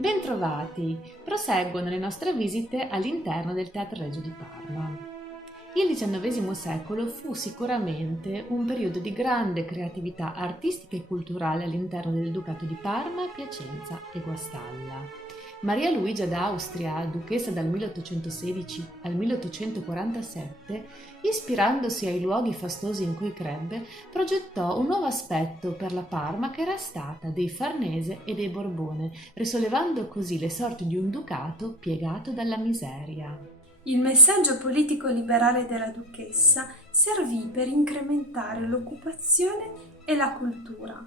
Bentrovati! Proseguono le nostre visite all'interno del Teatro Regio di Parma. Il XIX secolo fu sicuramente un periodo di grande creatività artistica e culturale all'interno del Ducato di Parma, Piacenza e Guastalla. Maria Luigia d'Austria, duchessa dal 1816 al 1847, ispirandosi ai luoghi fastosi in cui crebbe, progettò un nuovo aspetto per la Parma che era stata dei Farnese e dei Borbone, risollevando così le sorti di un ducato piegato dalla miseria. Il messaggio politico liberale della duchessa servì per incrementare l'occupazione e la cultura.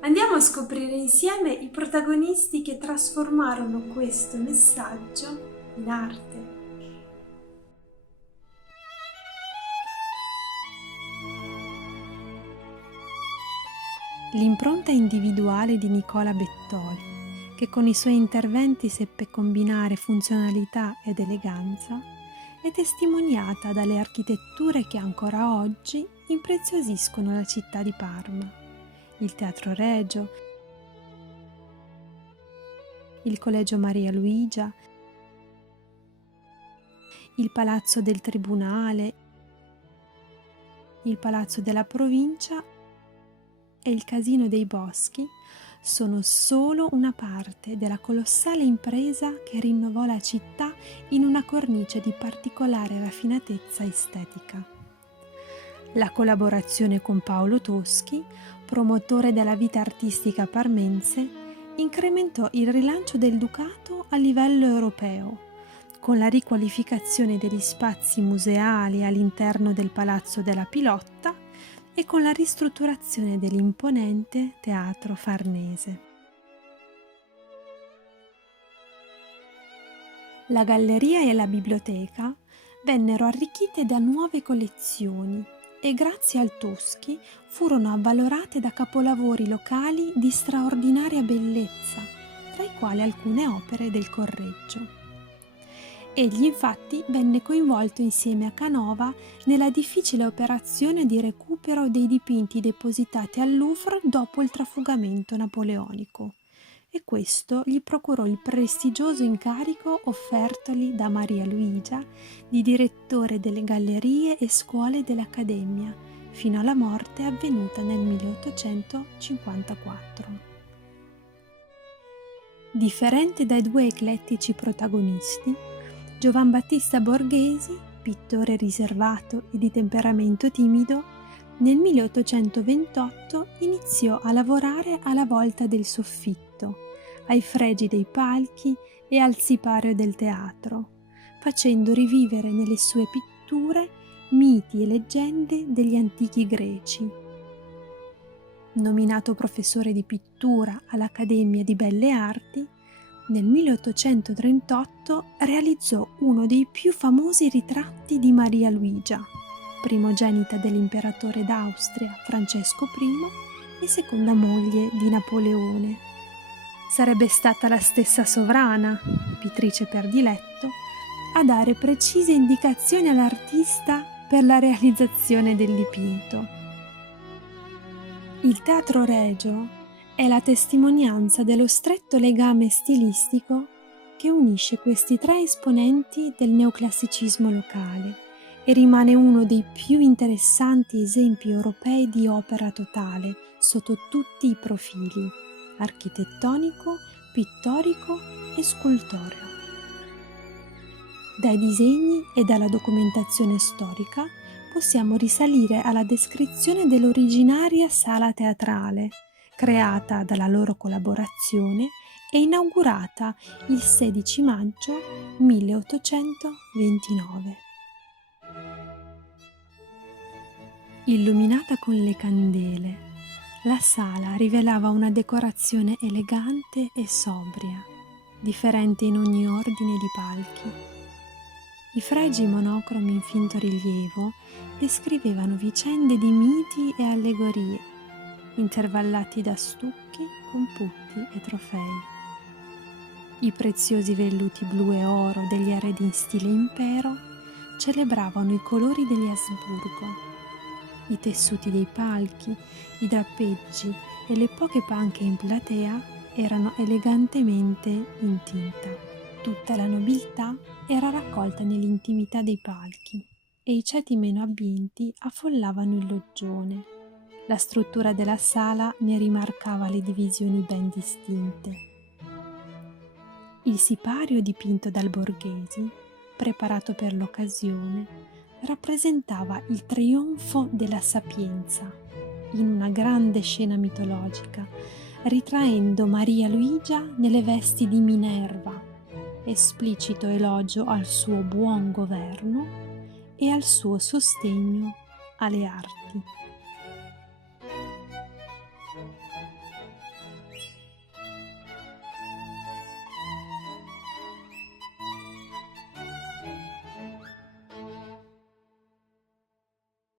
Andiamo a scoprire insieme i protagonisti che trasformarono questo messaggio in arte. L'impronta individuale di Nicola Bettoli, che con i suoi interventi seppe combinare funzionalità ed eleganza, è testimoniata dalle architetture che ancora oggi impreziosiscono la città di Parma: il Teatro Regio, il Collegio Maria Luigia, il Palazzo del Tribunale, il Palazzo della Provincia e il Casino dei Boschi sono solo una parte della colossale impresa che rinnovò la città in una cornice di particolare raffinatezza estetica. La collaborazione con Paolo Toschi, promotore della vita artistica parmense, incrementò il rilancio del Ducato a livello europeo, con la riqualificazione degli spazi museali all'interno del Palazzo della Pilotta e con la ristrutturazione dell'imponente Teatro Farnese. La galleria e la biblioteca vennero arricchite da nuove collezioni e grazie al Toschi furono avvalorate da capolavori locali di straordinaria bellezza, tra i quali alcune opere del Correggio. Egli infatti venne coinvolto insieme a Canova nella difficile operazione di recupero dei dipinti depositati al Louvre dopo il trafugamento napoleonico, e questo gli procurò il prestigioso incarico offertogli da Maria Luigia di direttore delle gallerie e scuole dell'Accademia, fino alla morte avvenuta nel 1854. Differente dai due eclettici protagonisti, Giovan Battista Borghesi, pittore riservato e di temperamento timido, nel 1828 iniziò a lavorare alla volta del soffitto, ai fregi dei palchi e al sipario del teatro, facendo rivivere nelle sue pitture miti e leggende degli antichi greci. Nominato professore di pittura all'Accademia di Belle Arti, nel 1838 realizzò uno dei più famosi ritratti di Maria Luigia, primogenita dell'imperatore d'Austria Francesco I e seconda moglie di Napoleone. Sarebbe stata la stessa sovrana, pittrice per diletto, a dare precise indicazioni all'artista per la realizzazione del dipinto. Il Teatro Regio è la testimonianza dello stretto legame stilistico che unisce questi tre esponenti del neoclassicismo locale e rimane uno dei più interessanti esempi europei di opera totale sotto tutti i profili: architettonico, pittorico e scultoreo. Dai disegni e dalla documentazione storica possiamo risalire alla descrizione dell'originaria sala teatrale, creata dalla loro collaborazione e inaugurata il 16 maggio 1829. Illuminata con le candele, la sala rivelava una decorazione elegante e sobria, differente in ogni ordine di palchi. I fregi monocromi in finto rilievo descrivevano vicende di miti e allegorie, intervallati da stucchi con putti e trofei. I preziosi velluti blu e oro degli arredi in stile impero celebravano i colori degli Asburgo. I tessuti dei palchi, i drappeggi e le poche panche in platea erano elegantemente in tinta. Tutta la nobiltà era raccolta nell'intimità dei palchi e i ceti meno abbienti affollavano il loggione. La struttura della sala ne rimarcava le divisioni ben distinte. Il sipario dipinto dal Borghesi, preparato per l'occasione, rappresentava il trionfo della sapienza in una grande scena mitologica, ritraendo Maria Luigia nelle vesti di Minerva, esplicito elogio al suo buon governo e al suo sostegno alle arti.